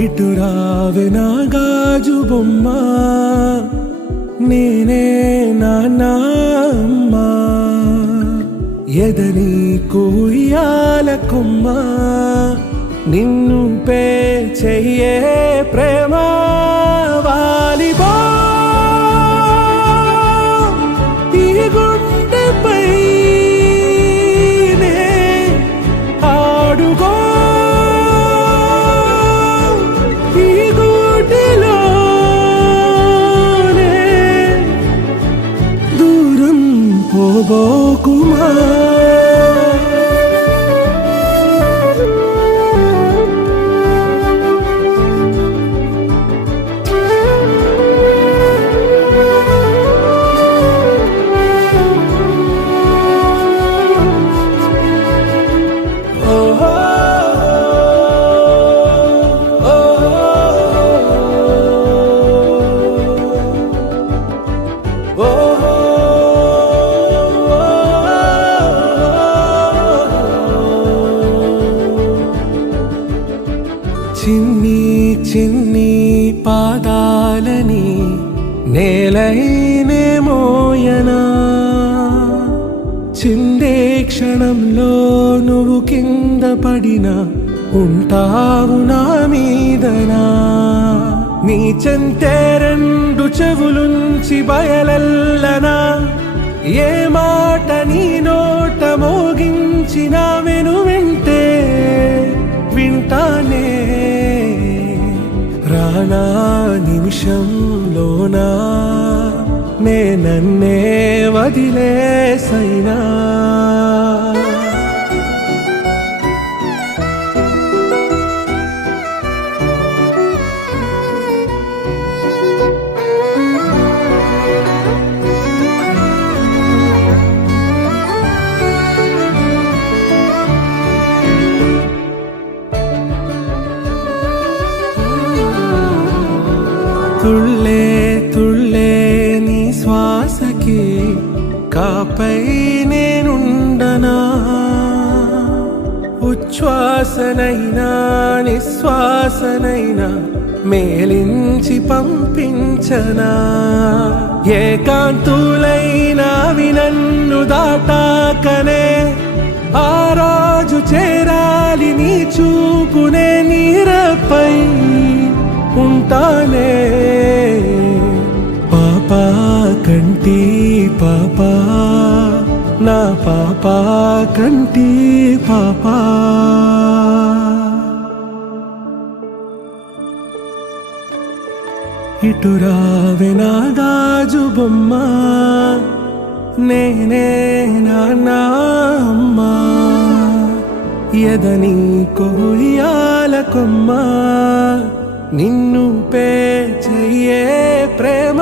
ఇటు రావే నా గాజు బొమ్మ, నేనే నాన్న అమ్మ. ఎదని కూయాల కొమ్మ, నిన్ను పే చెయ్యే ప్రేమ. వాలిబా ఈ గుండెపై నే ఆడుగో, ఈ గూటిలోనే దూరం పోబోకుమా. చిన్ని చిన్ని పాదాలని నేలైనే మోయనా, చిందే క్షణంలో నువ్వు కింద పడినా ఉంటావు నా మీదనా. నీ చెంతే రెండు చెవులుంచి బయలెల్లనా, ఏ మాట నీ నోట మోగించిన వెను వింటే వింటానే. రానా నిమిషంలోనా నే నన్నే వదిలేసైనా. తుళ్ళే తుళ్ళే నీ శ్వాసకి కాపై నేనుండనా, ఉచ్ఛ్వాసనైనా నిశ్వాసనైనా మేలించి పంపించనా. ఏకాంతులైనవి నన్ను దాటాకనే ఆ రాజు చేరాలి నీ చూపునే నీరపై ఉంటానే. పాపా కంటి పాపా, నా పాపా కంటి పాపా. ఇటు రావే నా గాజు బొమ్మ, నేనే నాన్న అమ్మ. ఎదని కొయ్యాల కొమ్మ, నిన్ను పే చెయ్యే ప్రేమ.